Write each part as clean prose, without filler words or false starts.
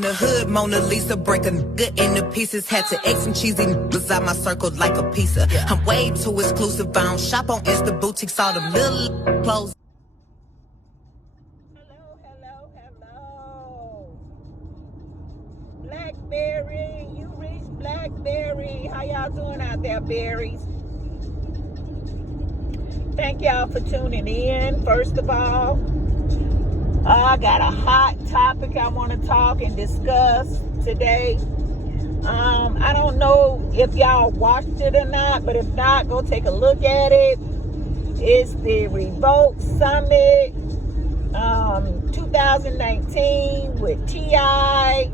The hood, Mona Lisa, break a nigga into pieces. Had to X some cheesy niggas out my circle like a pizza. I'm way too exclusive. I don't shop on Insta boutiques, all them little clothes. Hello. Blackberry, you reached Blackberry. How y'all doing out there, berries? Thank y'all for tuning in. First of all, I got a hot topic I want to talk and discuss today. I don't know if y'all watched it or not, but if not, go take a look at it. It's the Revolt Summit 2019 with T.I.,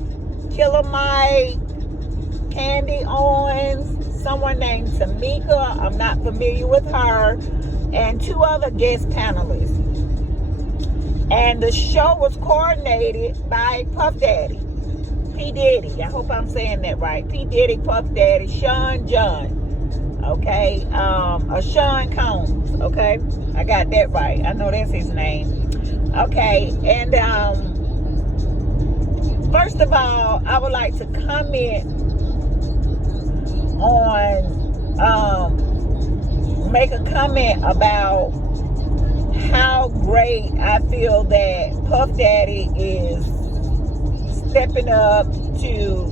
Killer Mike, Owens, someone named Tamika, I'm not familiar with her, and two other guest panelists. And the show was coordinated by Puff Daddy, P. Diddy. I hope I'm saying that right. P. Diddy, Puff Daddy, Sean John. Okay. Sean Combs. Okay. I got that right. I know that's his name. Okay. And first of all, I would like to comment make a comment about how great I feel that Puff Daddy is stepping up to,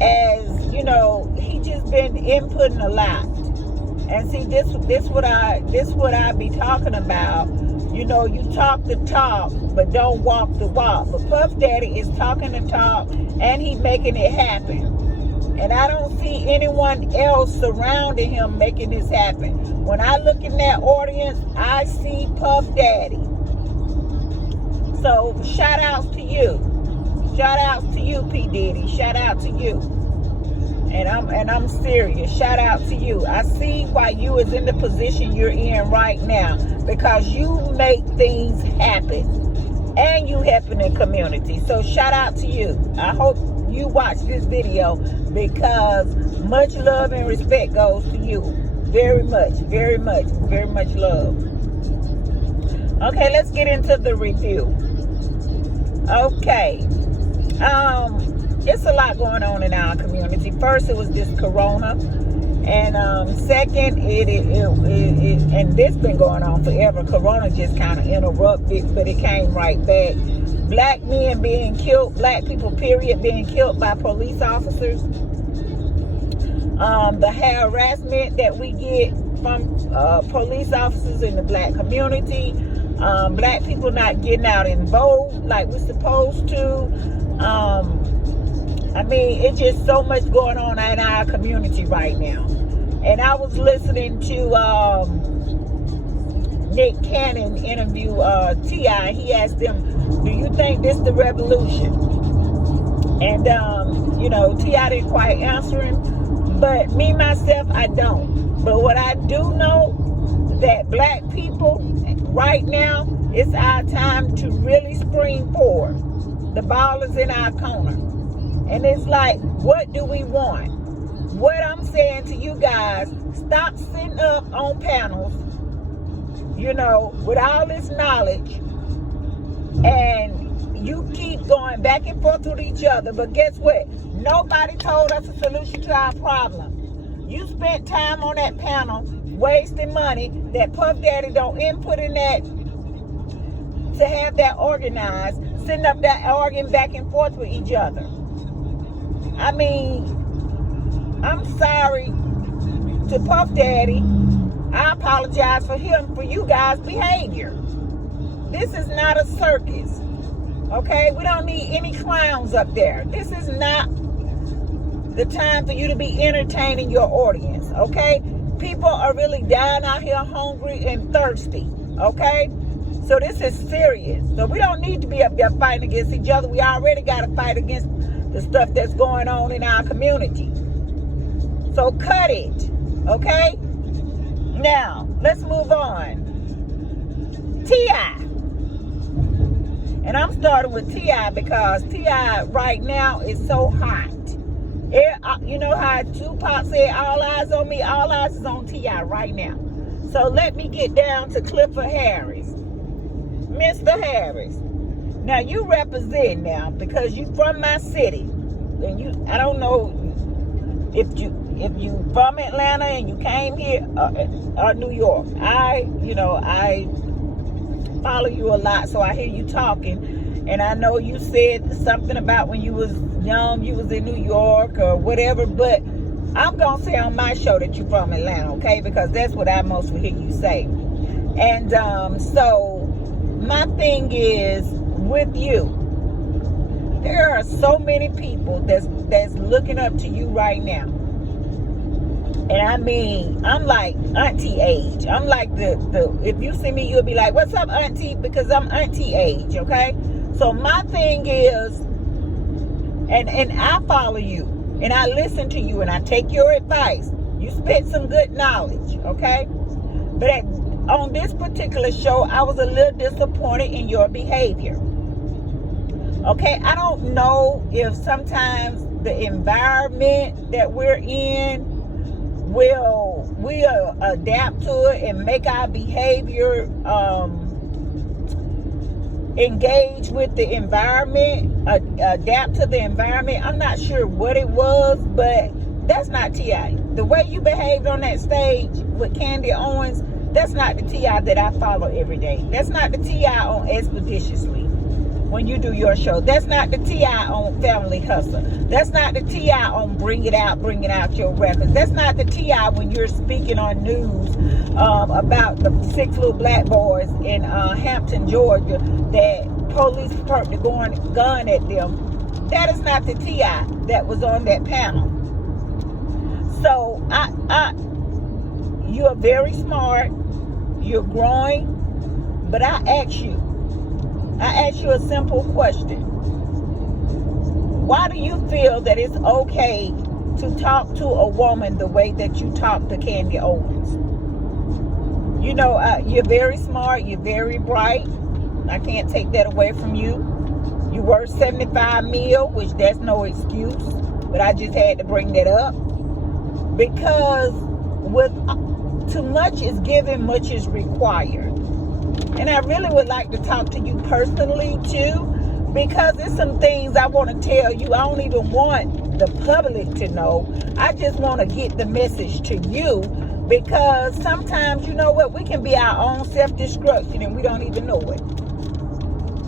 as you know, he just been inputting a lot. And see, this what I be talking about. You know, you talk the talk, but don't walk the walk. But Puff Daddy is talking the talk, and he making it happen. And I don't see anyone else surrounding him making this happen. When I look in that audience, I see Puff Daddy. So shout outs to you. Shout outs to you, P. Diddy. Shout out to you. And I'm serious. Shout out to you. I see why you is in the position you're in right now. Because you make things happen. And you helping the community. So shout out to you. I hope you watch this video because much love and respect goes to you. Very much love. Okay, let's get into the review. Okay. It's a lot going on in our community. First, it was this corona. And second, and this been going on forever. Corona just kind of interrupted, but it came right back. Black men being killed, black people, period, being killed by police officers. The harassment that we get from police officers in the black community. Black people not getting out and vote like we're supposed to. I mean, it's just so much going on in our community right now. And I was listening to Nick Cannon interview T.I. He asked him, do you think this the revolution? And, you know, T.I. didn't quite answer him. But me, myself, I don't. But what I do know, that black people, right now, it's our time to really spring forward. The ball is in our corner. And it's like, what do we want? What I'm saying to you guys, stop sitting up on panels, you know, with all this knowledge, and you keep going back and forth with each other. But guess what? Nobody told us a solution to our problem. You spent time on that panel wasting money that Puff Daddy don't input in that to have that organized, sitting up that arguing back and forth with each other. I mean, I'm sorry to Puff Daddy. I apologize for him, for you guys' behavior. This is not a circus. Okay? We don't need any clowns up there. This is not the time for you to be entertaining your audience. Okay? People are really dying out here hungry and thirsty. Okay? So this is serious. So we don't need to be up there fighting against each other. We already got to fight against the stuff that's going on in our community. So cut it. Okay? Now, let's move on. T.I. And I'm starting with T.I. because T.I. right now is so hot. You know how Tupac said, all eyes on me, all eyes is on T.I. right now. So let me get down to Clifford Harris. Mr. Harris, Now you represent now because you from my city, and I don't know if you from Atlanta and you came here or New York. I follow you a lot, so I hear you talking, and I know you said something about when you was young, you was in New York or whatever, but I'm gonna say on my show that you from Atlanta, okay? Because that's what I mostly hear you say. And so my thing is with you, there are so many people that's looking up to you right now. And I mean, I'm like auntie age. I'm like the if you see me, you'll be like, what's up, auntie? Because I'm auntie age, okay? So my thing is, and I follow you, and I listen to you, and I take your advice. You spit some good knowledge, okay? But on this particular show, I was a little disappointed in your behavior. Okay, I don't know if sometimes the environment that we're in we'll adapt to it and make our behavior engage with the environment, adapt to the environment. I'm not sure what it was, but that's not T.I. The way you behaved on that stage with Candy Owens, that's not the T.I. that I follow every day. That's not the T.I. on Expeditiously when you do your show. That's not the T.I. on Family Hustle. That's not the T.I. on bringing out your records. That's not the T.I. when you're speaking on news about the 6 little black boys in Hampton, Georgia, that police perked the gun at them. That is not the T.I. that was on that panel. So you are very smart. You're growing. But I ask you a simple question. Why do you feel that it's okay to talk to a woman the way that you talk to Candy Owens? You know, you're very smart. You're very bright. I can't take that away from you. You worth $75 million, which that's no excuse. But I just had to bring that up. Because with too much is given, much is required. And I really would like to talk to you personally too, because there's some things I want to tell you. I don't even want the public to know. I just want to get the message to you, because sometimes, you know what, we can be our own self-destruction and we don't even know it.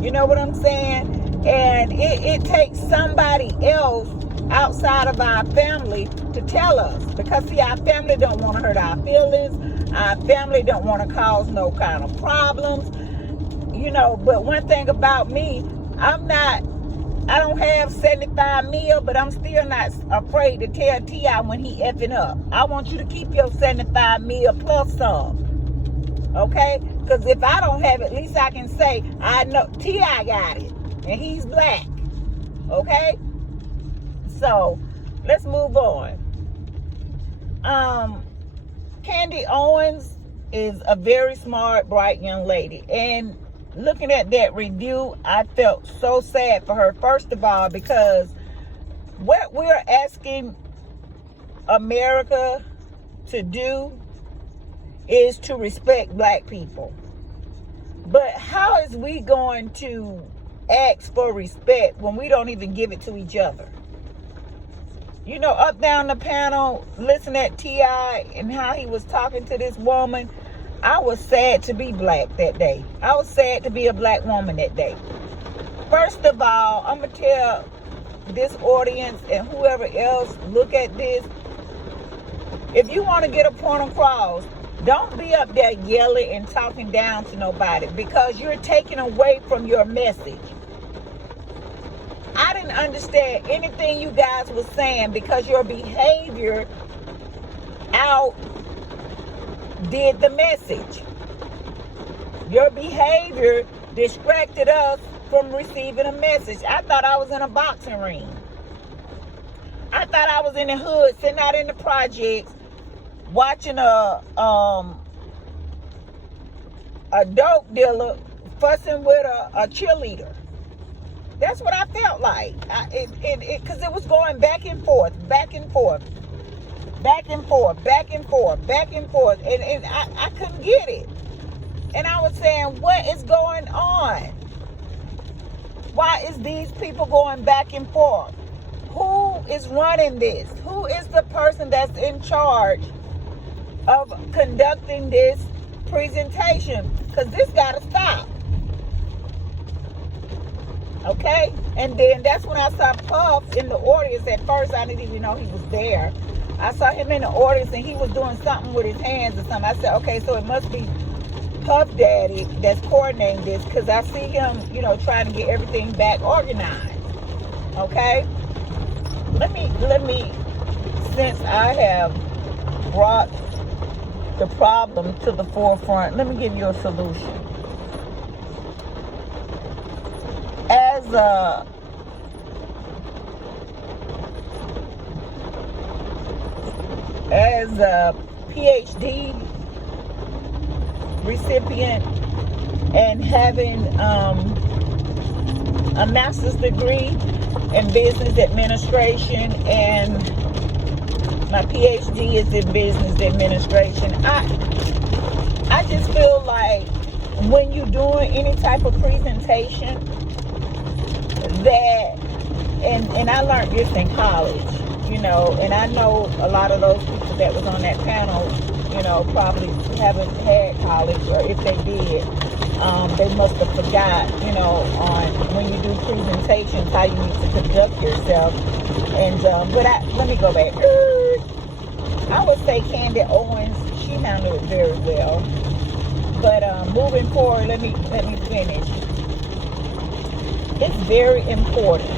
You know what I'm saying? And it takes somebody else outside of our family to tell us, because see, our family don't want to hurt our feelings. Our family don't want to cause no kind of problems, you know. But one thing about me, I don't have $75 million, but I'm still not afraid to tell T.I. when he effing up. I want you to keep your $75 million plus some, okay? Because if I don't have it, at least I can say, I know T.I. got it, and he's black, okay? So, let's move on. Candy Owens is a very smart, bright young lady. And looking at that review, I felt so sad for her. First of all, because what we're asking America to do is to respect black people. But how is we going to ask for respect when we don't even give it to each other? You know, up down the panel, listen at T.I. and how he was talking to this woman. I was sad to be black that day. I was sad to be a black woman that day. First of all, I'm going to tell this audience and whoever else look at this, if you want to get a point across, don't be up there yelling and talking down to nobody, because you're taking away from your message. I didn't understand anything you guys were saying, because your behavior outdid the message. Your behavior distracted us from receiving a message. I thought I was in a boxing ring. I thought I was in the hood, sitting out in the projects, watching a dope dealer fussing with a cheerleader. That's what I felt like. Because it was going back and forth, back and forth, back and forth, back and forth, back and forth. And I couldn't get it. And I was saying, what is going on? Why is these people going back and forth? Who is running this? Who is the person that's in charge of conducting this presentation? Because this got to stop. Okay? And then that's when I saw Puff in the audience. At first, I didn't even know he was there. I saw him in the audience, and he was doing something with his hands or something. I said, okay, so it must be Puff Daddy that's coordinating this, because I see him, trying to get everything back organized. Okay? Let me, since I have brought the problem to the forefront, let me give you a solution. As a PhD recipient and having a master's degree in business administration, and my PhD is in business administration, I just feel like when you're doing any type of presentation, that, and I learned this in college, and I know a lot of those people that was on that panel, probably haven't had college, or if they did, they must have forgot, on when you do presentations, how you need to conduct yourself. And, let me go back. I would say Candace Owens, she handled it very well. But moving forward, let me finish. It's very important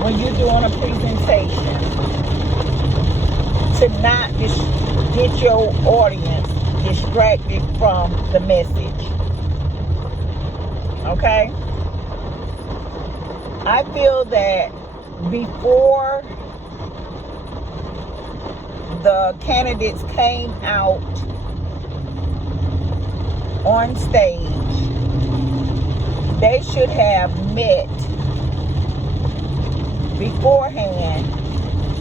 when you're doing a presentation to not get your audience distracted from the message. Okay? I feel that before the candidates came out on stage, they should have met beforehand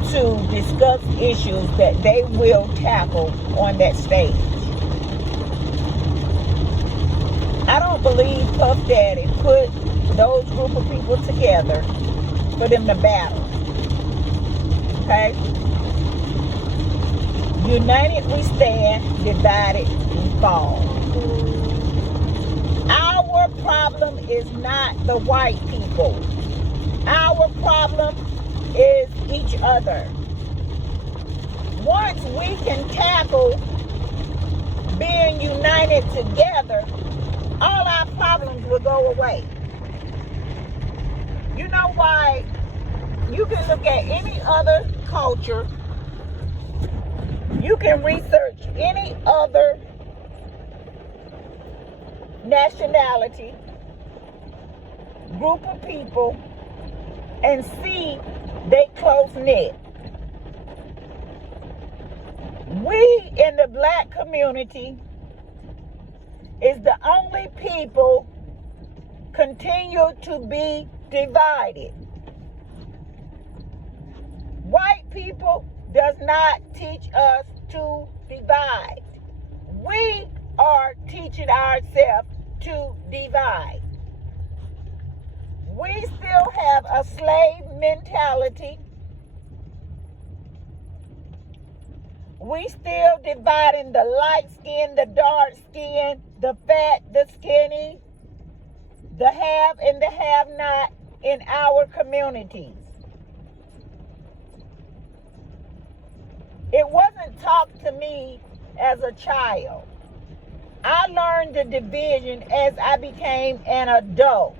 to discuss issues that they will tackle on that stage. I don't believe Puff Daddy put those group of people together for them to battle. Okay? United we stand, divided we fall. Our problem is not the white people. Our problem is each other. Once we can tackle being united together, all our problems will go away. You know why? You can look at any other culture. You can research any other nationality, group of people, and see they close knit. We in the black community is the only people continue to be divided. White people does not teach us to divide. We are teaching ourselves to divide. We still have a slave mentality. We still dividing the light skin, the dark skin, the fat, the skinny, the have and the have not in our communities. It wasn't taught to me as a child. I learned the division as I became an adult.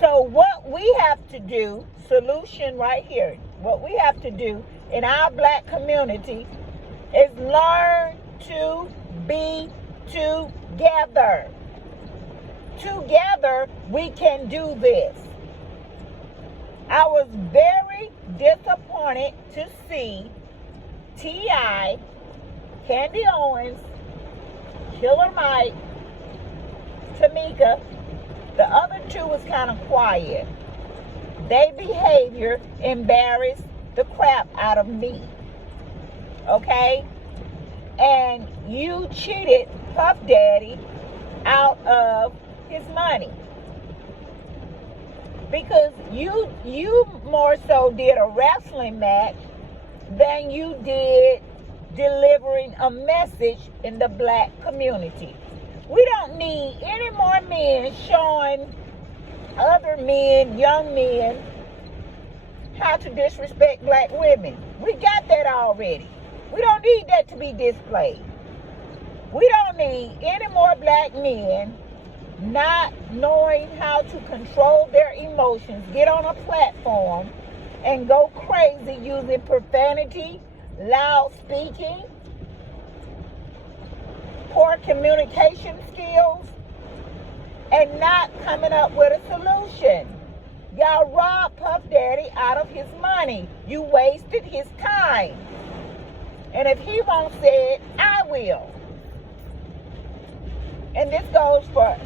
So what we have to do, solution right here, what we have to do in our black community is learn to be together. Together we can do this. I was very disappointed to see T.I., Candace Owens, Killer Mike, Tamika. The other two was kind of quiet. Their behavior embarrassed the crap out of me. Okay? And you cheated Puff Daddy out of his money. Because you more so did a wrestling match than you did delivering a message in the black community. We don't need any more men showing other men, young men, how to disrespect black women. We got that already. We don't need that to be displayed. We don't need any more black men not knowing how to control their emotions, get on a platform and go crazy using profanity, loud speaking, poor communication skills, and not coming up with a solution. Y'all robbed Puff Daddy out of his money. You wasted his time. And if he won't say it, I will. And this goes for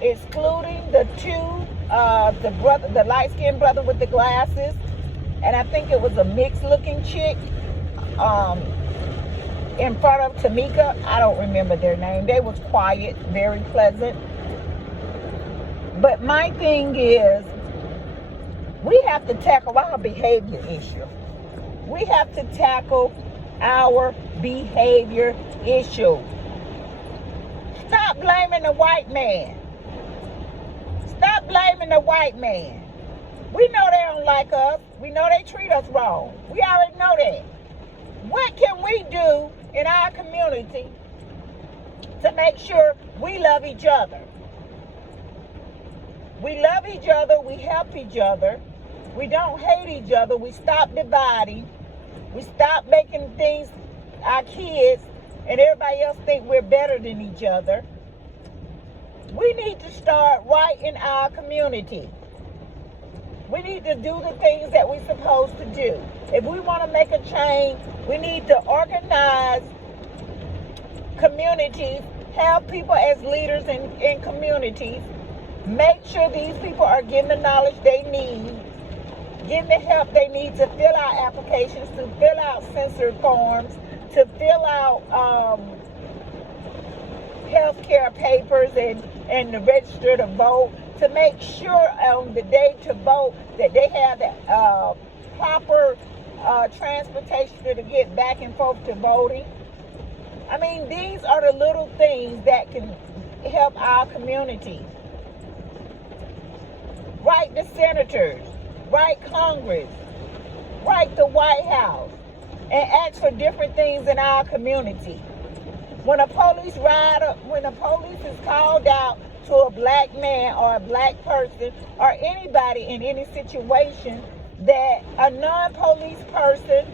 excluding the two, the light-skinned brother with the glasses, and I think it was a mixed-looking chick in front of Tamika. I don't remember their name. They was quiet, very pleasant. But my thing is, we have to tackle our behavior issue. We have to tackle our behavior issue. Stop blaming the white man. Stop blaming the white man. We know they don't like us. We know they treat us wrong. We already know that. What can we do in our community to make sure we love each other? We love each other. We help each other. We don't hate each other. We stop dividing. We stop making things, our kids and everybody else think we're better than each other. We need to start right in our community. We need to do the things that we're supposed to do. If we want to make a change, we need to organize communities, have people as leaders in communities, make sure these people are getting the knowledge they need, getting the help they need to fill out applications, to fill out censored forms, to fill out health care papers and to register to vote, to make sure on the day to vote that they have the proper transportation to get back and forth to voting. I mean, these are the little things that can help our community. Write the senators, write Congress, write the White House, and ask for different things in our community. When a police is called out to a black man or a black person or anybody in any situation, that a non-police person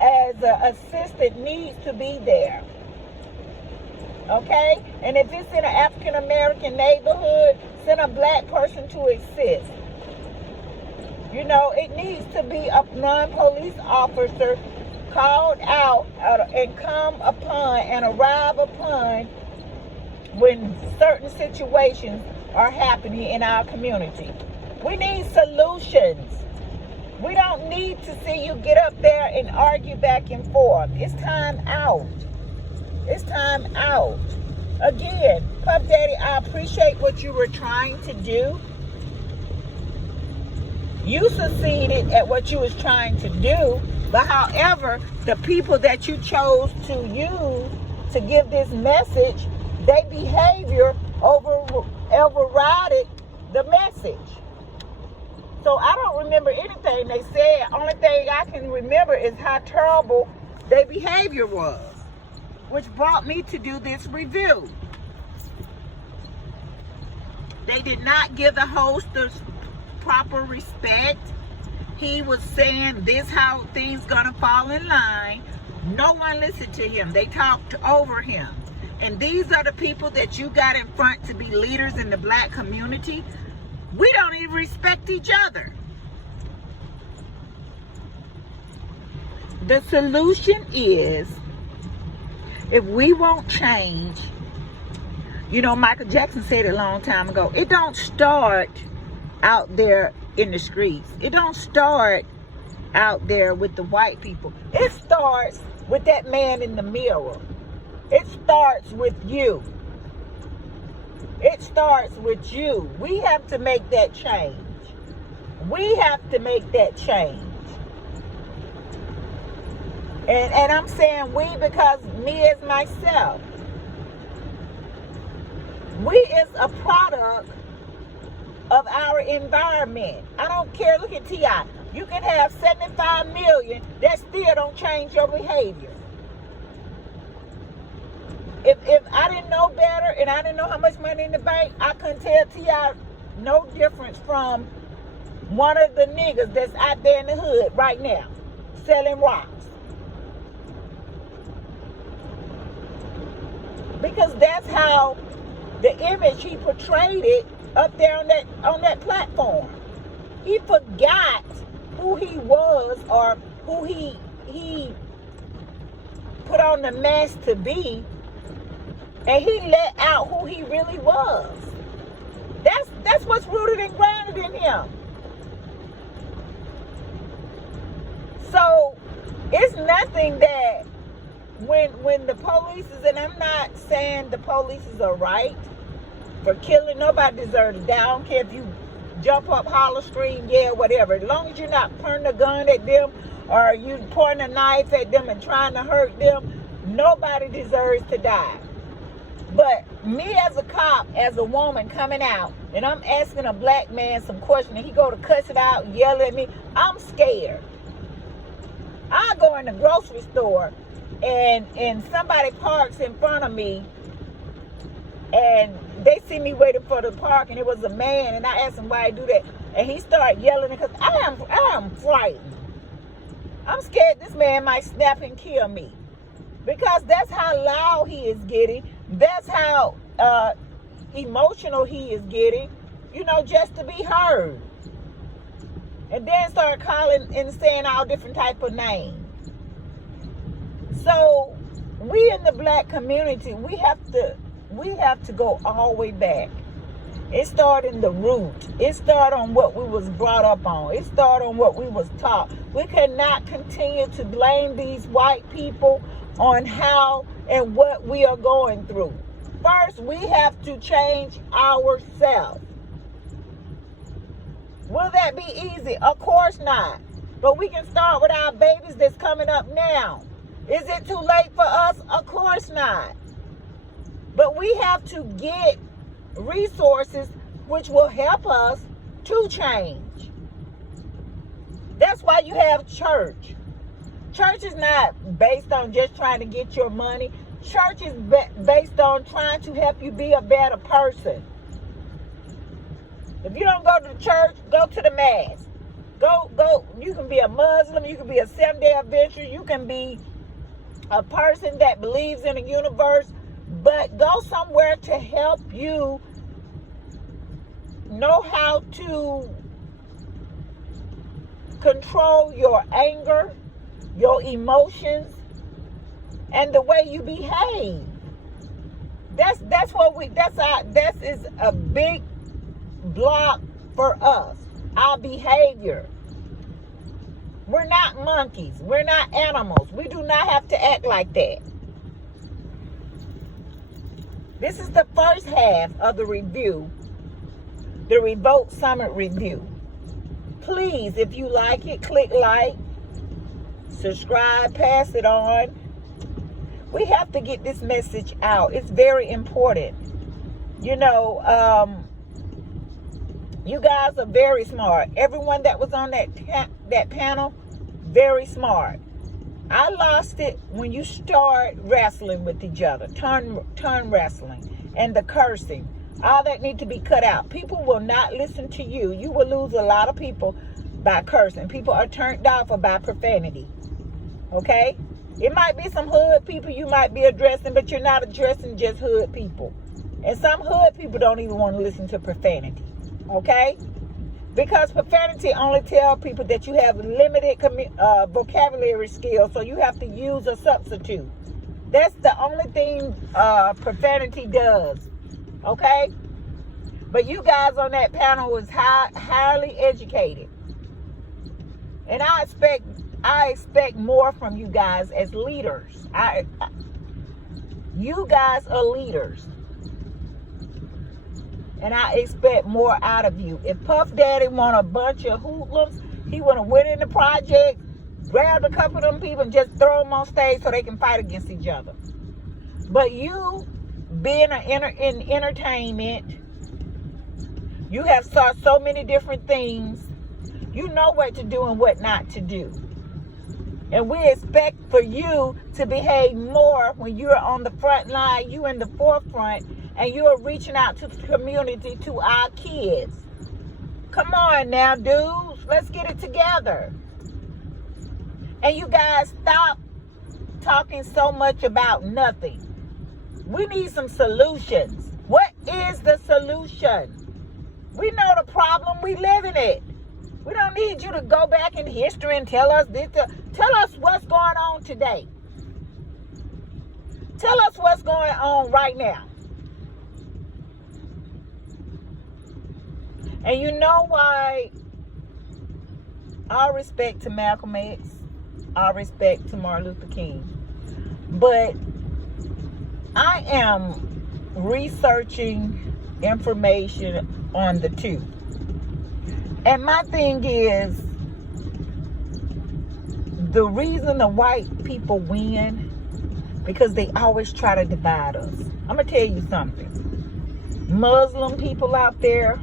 as an assistant needs to be there. Okay? And if it's in an African-American neighborhood, send a black person to assist. You know, it needs to be a non-police officer called out and come upon and arrive upon when certain situations are happening in our community. We need solutions. We don't need to see you get up there and argue back and forth. It's time out. It's time out. Again, Puff Daddy, I appreciate what you were trying to do. You succeeded at what you was trying to do, but however, the people that you chose to use to give this message, their behavior overrided the message. So I don't remember anything they said. Only thing I can remember is how terrible their behavior was, which brought me to do this review. They did not give the host the proper respect. He was saying this how things gonna fall in line. No one listened to him. They talked over him. And these are the people that you got in front to be leaders in the black community. We don't even respect each other. The solution is, if we won't change, you know, Michael Jackson said it a long time ago, it don't start out there in the streets. It don't start out there with the white people. It starts with that man in the mirror. It starts with you. It starts with you. We have to make that change. We have to make that change. And I'm saying we because me as myself. We is a product of our environment. I don't care. Look at T.I. You can have 75 million. That still don't change your behavior. If I didn't know better and I didn't know how much money in the bank, I couldn't tell T.I. no difference from one of the niggas that's out there in the hood right now selling rocks. Because that's how the image he portrayed it up there on that platform. He forgot who he was or who he put on the mask to be, and he let out who he really was. That's what's rooted and grounded in him. So it's nothing that when the police is, and I'm not saying the police are right for killing. Nobody deserves to die. I don't care if you jump up, holler, scream, yeah, whatever. As long as you're not pointing a gun at them or you pointing a knife at them and trying to hurt them, nobody deserves to die. But me as a cop, as a woman coming out, and I'm asking a black man some question, and he go to cuss it out, yell at me, I'm scared. I go in the grocery store and somebody parks in front of me and they see me waiting for the park, and it was a man, and I asked him why he do that, and he started yelling because I am frightened. I'm scared this man might snap and kill me, because that's how loud he is getting. That's how emotional he is getting, just to be heard. And then start calling and saying all different type of names. So we in the black community, we have to go all the way back. It started in the root. It started on what we was brought up on. It started on what we was taught. We cannot continue to blame these white people on how and what we are going through. First, we have to change ourselves. Will that be easy? Of course not. But we can start with our babies that's coming up now. Is it too late for us? Of course not. But we have to get resources which will help us to change. That's why you have church. Church is not based on just trying to get your money. Church is based on trying to help you be a better person. If you don't go to the church, go to the mass. Go. You can be a Muslim. You can be a Seventh-day Adventist. You can be a person that believes in a universe. But go somewhere to help you know how to control your anger, your emotions, and the way you behave. That is a big block for us. Our behavior. We're not monkeys. We're not animals. We do not have to act like that. This is the first half of the review, the Revolt Summit review. Please, if you like it, click like, subscribe, pass it on. We have to get this message out. It's very important. You guys are very smart. Everyone that was on that panel, very smart. I lost it when you start wrestling with each other, turn wrestling, and the cursing. All that need to be cut out. People will not listen to you. You will lose a lot of people by cursing. People are turned off by profanity. Okay? It might be some hood people you might be addressing, but you're not addressing just hood people. And some hood people don't even want to listen to profanity. Okay? Because profanity only tells people that you have limited vocabulary skills, so you have to use a substitute. That's the only thing profanity does. Okay? But you guys on that panel was highly educated. And I expect more from you guys as leaders. You guys are leaders. And I expect more out of you. If Puff Daddy want a bunch of hoodlums, he want to win in the project, grab a couple of them people and just throw them on stage so they can fight against each other. But you, being in entertainment, you have saw so many different things. You know what to do and what not to do. And we expect for you to behave more when you're on the front line, you in the forefront, and you're reaching out to the community, to our kids. Come on now, dudes. Let's get it together. And you guys stop talking so much about nothing. We need some solutions. What is the solution? We know the problem. We live in it. We don't need you to go back in history and tell us this. Tell us what's going on today. Tell us what's going on right now. And you know why? All respect to Malcolm X. All respect to Martin Luther King. But I am researching information on the two. And my thing is, the reason the white people win, because they always try to divide us. I'm going to tell you something. Muslim people out there,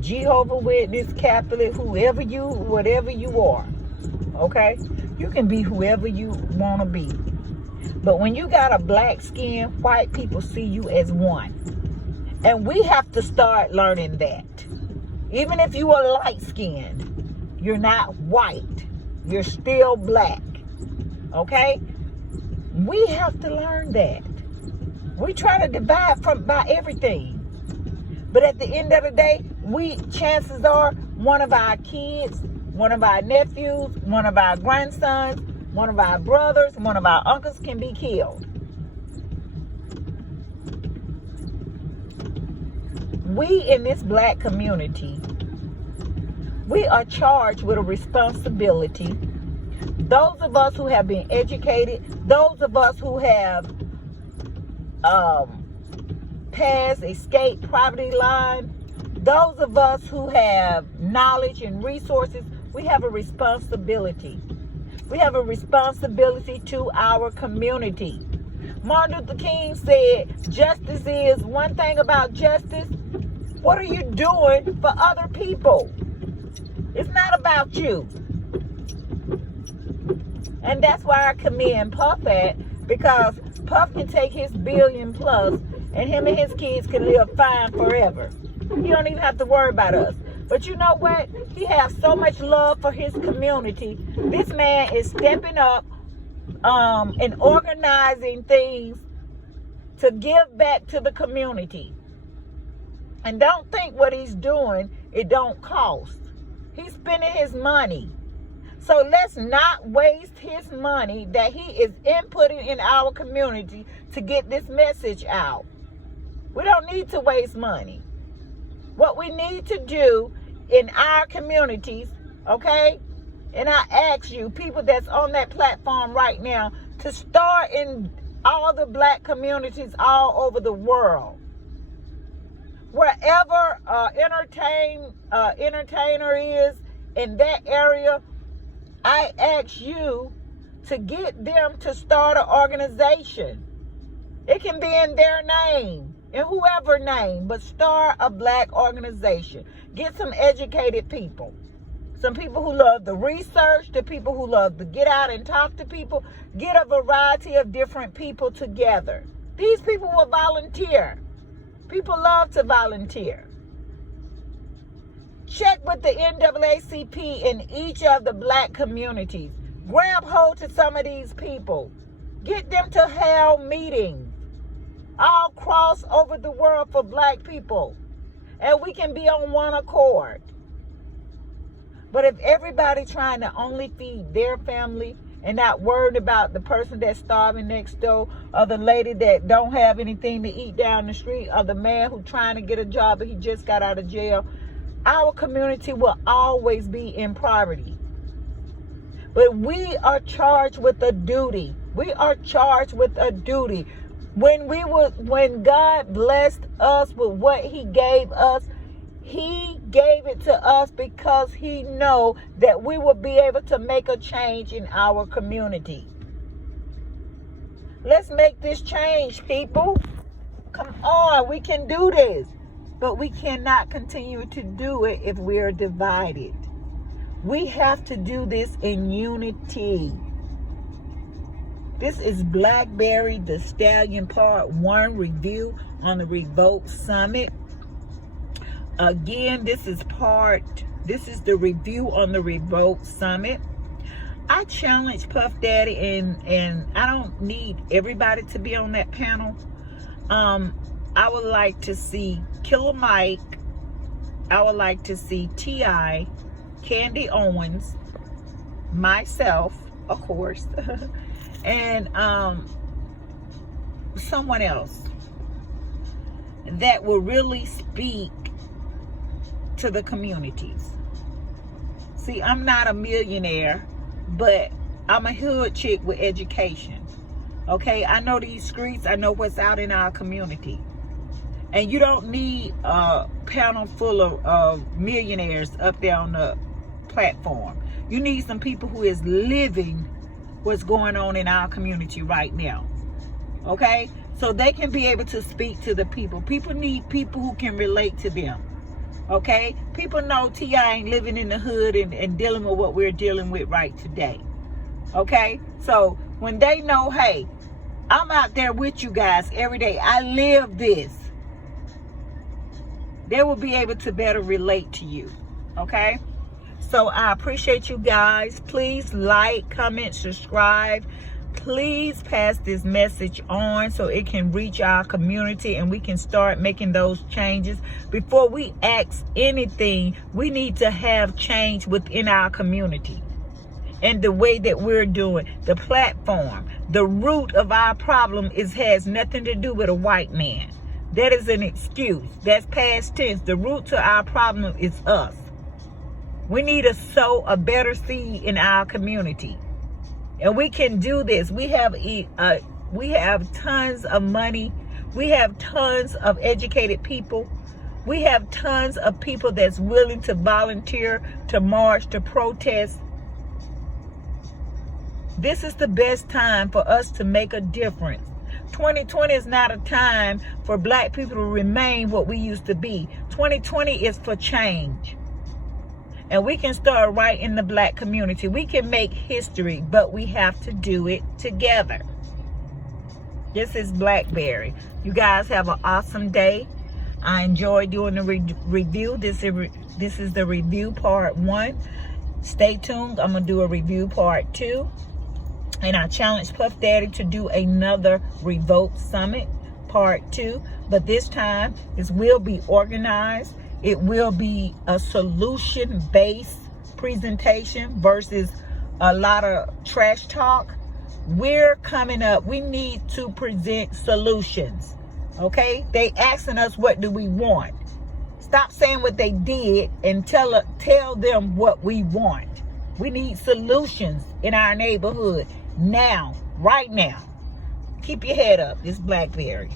Jehovah Witness, Catholic, whatever you are, okay? You can be whoever you want to be. But when you got a black skin, white people see you as one. And we have to start learning that. Even if you are light-skinned, you're not white. You're still black, okay? We have to learn that. We try to divide by everything. But at the end of the day, chances are, one of our kids, one of our nephews, one of our grandsons, one of our brothers, one of our uncles can be killed. We in this black community, we are charged with a responsibility. Those of us who have been educated, those of us who have escaped poverty line, those of us who have knowledge and resources, we have a responsibility. We have a responsibility to our community. Martin Luther King said, justice is, one thing about justice, what are you doing for other people? It's not about you. And that's why I commend Puff at, because Puff can take his billion plus and him and his kids can live fine forever. He don't even have to worry about us. But you know what? He has so much love for his community. This man is stepping up and organizing things to give back to the community. And don't think what he's doing, it don't cost. He's spending his money. So let's not waste his money that he is inputting in our community to get this message out. We don't need to waste money. What we need to do in our communities, okay? And I ask you, people that's on that platform right now, to start in all the black communities all over the world. Wherever entertainer is in that area, I ask you to get them to start an organization. It can be in their name, in whoever name, but start a black organization. Get some educated people. Some people who love the research, the people who love to get out and talk to people. Get a variety of different people together. These people will volunteer. People love to volunteer. Check with the NAACP in each of the black communities. Grab hold to some of these people. Get them to hold meetings all across over the world for black people. And we can be on one accord. But if everybody trying to only feed their family and not worried about the person that's starving next door, or the lady that don't have anything to eat down the street, or the man who trying to get a job but he just got out of jail, our community will always be in poverty. But we are charged with a duty. We are charged with a duty. When God blessed us with what he gave us, he gave it to us because he know that we will be able to make a change in our community. Let's make this change, people. Come on, we can do this. But we cannot continue to do it if we are divided. We have to do this in unity. This is Blackberry the Stallion Part 1 review on the Revolt Summit. Again, this is the review on the Revolt Summit. I challenge Puff Daddy, and I don't need everybody to be on that panel. I would like to see Killer Mike. I would like to see T.I., Candy Owens, myself, of course, and someone else that will really speak to the communities. See, I'm not a millionaire, but I'm a hood chick with education. Okay, I know these streets. I know what's out in our community. And you don't need a panel full of millionaires up there on the platform. You need some people who is living what's going on in our community right now. Okay? So they can be able to speak to the people. People need people who can relate to them. Okay? People know T.I. ain't living in the hood and dealing with what we're dealing with right today. Okay? So when they know, hey, I'm out there with you guys every day. I live this. They will be able to better relate to you. Okay? So I appreciate you guys. Please like, comment, subscribe. Please pass this message on so it can reach our community and we can start making those changes. Before we ask anything, we need to have change within our community. And the way that we're doing, the platform, the root of our problem has nothing to do with a white man. That is an excuse. That's past tense. The root to our problem is us. We need to sow a better seed in our community. And we can do this. We have tons of money. We have tons of educated people. We have tons of people that's willing to volunteer, to march, to protest. This is the best time for us to make a difference. 2020 is not a time for black people to remain what we used to be. 2020 is for change. And we can start right in the black community. We can make history, but we have to do it together. This is Blackberry. You guys have an awesome day. I enjoy doing the review. This is the review part 1. Stay tuned. I'm going to do a review part 2. And I challenge Puff Daddy to do another Revolt Summit part 2. But this time, it will be organized. It will be a solution-based presentation versus a lot of trash talk. We're coming up. We need to present solutions. Okay? They asking us, what do we want? Stop saying what they did and tell them what we want. We need solutions in our neighborhood now, right now. Keep your head up. This Blackberry.